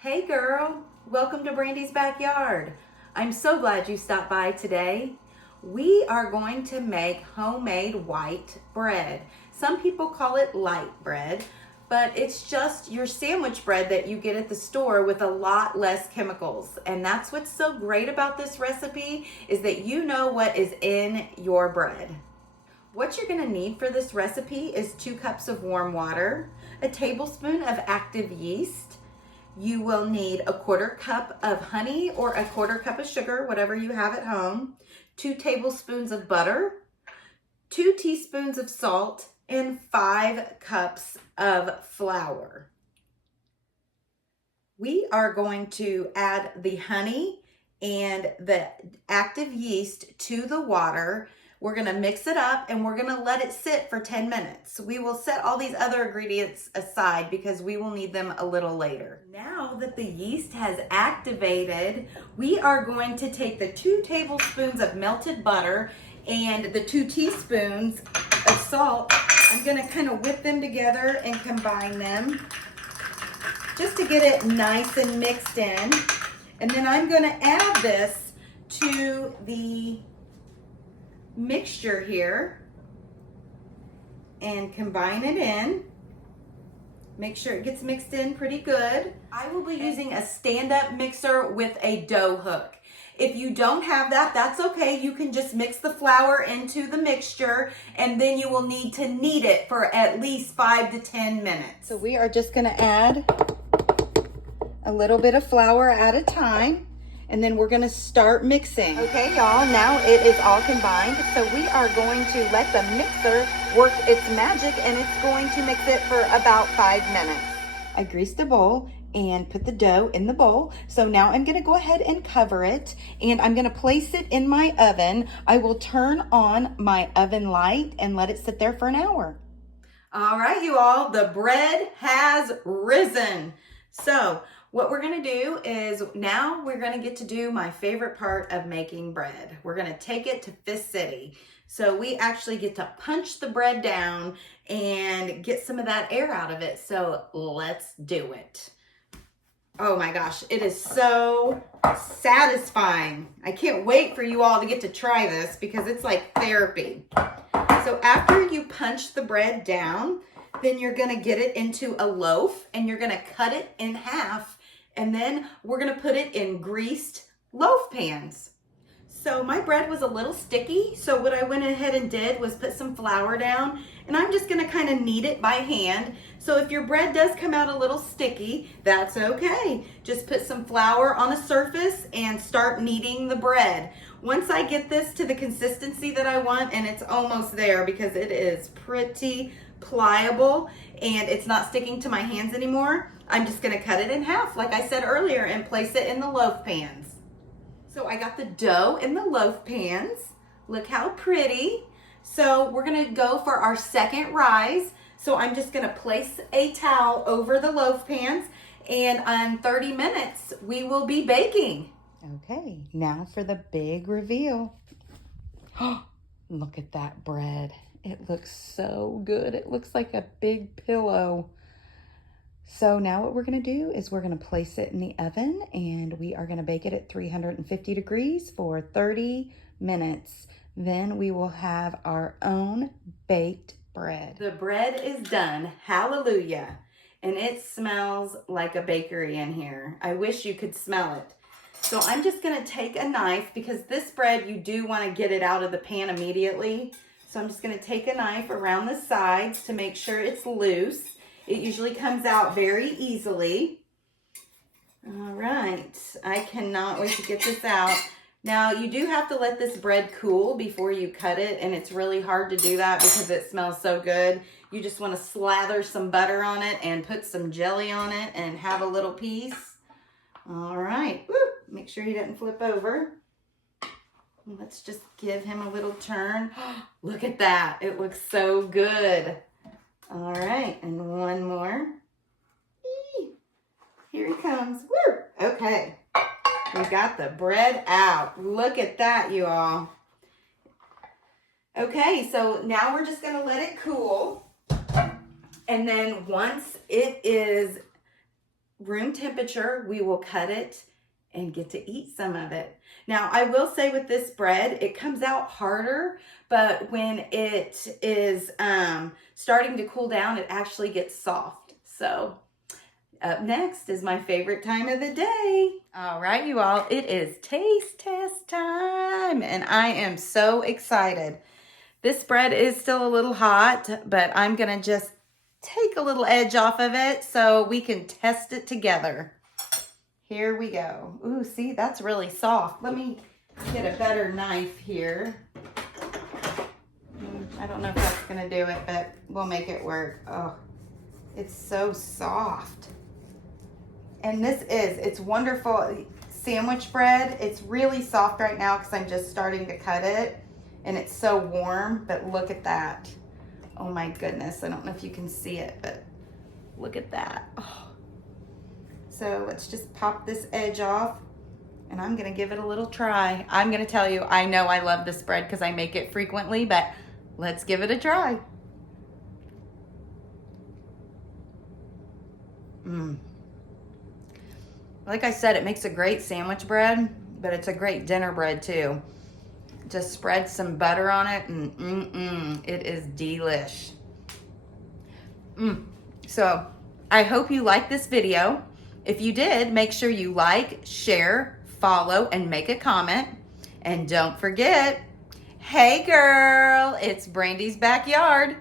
Hey girl, welcome to Brandy's Backyard. I'm so glad you stopped by today. We are going to make homemade white bread. Some people call it light bread, but it's just your sandwich bread that you get at the store with a lot less chemicals. And that's what's so great about this recipe is that you know what is in your bread. What you're going to need for this recipe is 2 cups of warm water, a tablespoon of active yeast. You will need a 1/4 cup of honey or a 1/4 cup of sugar, whatever you have at home, 2 tablespoons of butter, 2 teaspoons of salt, and 5 cups of flour. We are going to add the honey and the active yeast to the water. We're going to mix it up and we're going to let it sit for 10 minutes. We will set all these other ingredients aside because we will need them a little later. Now that the yeast has activated, we are going to take the 2 tablespoons of melted butter and the 2 teaspoons of salt. I'm going to kind of whip them together and combine them just to get it nice and mixed in. And then I'm going to add this to the mixture here and combine it in. Make sure it gets mixed in pretty good. I will be using a stand-up mixer with a dough hook. If you don't have that, that's okay. You can just mix the flour into the mixture and then you will need to knead it for at least 5 to 10 minutes. So we are just gonna add a little bit of flour at a time. And then we're gonna start mixing. Okay, y'all, now it is all combined. So we are going to let the mixer work its magic and it's going to mix it for about 5 minutes. I greased a bowl and put the dough in the bowl. So now I'm gonna go ahead and cover it and I'm gonna place it in my oven. I will turn on my oven light and let it sit there for an hour. All right, you all, the bread has risen. So what we're gonna do is now we're gonna get to do my favorite part of making bread. We're gonna take it to Fist City. So we actually get to punch the bread down and get some of that air out of it. So let's do it. Oh my gosh, it is so satisfying. I can't wait for you all to get to try this because it's like therapy. So after you punch the bread down, then you're gonna get it into a loaf and you're gonna cut it in half. And then we're gonna put it in greased loaf pans. So my bread was a little sticky. So what I went ahead and did was put some flour down and I'm just gonna kind of knead it by hand. So if your bread does come out a little sticky, that's okay. Just put some flour on a surface and start kneading the bread. Once I get this to the consistency that I want, and it's almost there because it is pretty pliable and it's not sticking to my hands anymore, I'm just gonna cut it in half, like I said earlier, and place it in the loaf pans. So I got the dough in the loaf pans. Look how pretty. So we're gonna go for our second rise. So I'm just gonna place a towel over the loaf pans and in 30 minutes, we will be baking. Okay, now for the big reveal. Look at that bread. It looks so good. It looks like a big pillow. So now what we're gonna do is we're gonna place it in the oven and we are gonna bake it at 350 degrees for 30 minutes. Then we will have our own baked bread. The bread is done, hallelujah. And it smells like a bakery in here. I wish you could smell it. So I'm just gonna take a knife because this bread, you do wanna get it out of the pan immediately. So I'm just gonna take a knife around the sides to make sure it's loose. It usually comes out very easily. All right, I cannot wait to get this out. Now you do have to let this bread cool before you cut it, and it's really hard to do that because it smells so good. You just wanna slather some butter on it and put some jelly on it and have a little piece. All right, woo. Make sure he doesn't flip over. Let's just give him a little turn. Look at that, it looks so good. All right, and one more. Eee. Here he comes, woo! Okay, we got the bread out. Look at that, you all. Okay, so now we're just gonna let it cool. And then once it is room temperature, we will cut it and get to eat some of it. Now, I will say with this bread, it comes out harder, but when it is starting to cool down, it actually gets soft. So up next is my favorite time of the day. All right, you all, it is taste test time, and I am so excited. This bread is still a little hot, but I'm gonna just take a little edge off of it so we can test it together. Here we go. Ooh, see, that's really soft. Let me get a better knife here. I don't know if that's gonna do it, but we'll make it work. Oh, it's so soft. And it's wonderful sandwich bread. It's really soft right now because I'm just starting to cut it and it's so warm, but look at that. Oh my goodness, I don't know if you can see it, but look at that. Oh. So let's just pop this edge off and I'm gonna give it a little try. I'm gonna tell you, I know I love this bread because I make it frequently, but let's give it a try. Like I said, it makes a great sandwich bread, but it's a great dinner bread too. Just spread some butter on it and it is delish. So I hope you liked this video. If you did, make sure you like, share, follow, and make a comment. And don't forget, hey girl, it's Brandy's backyard.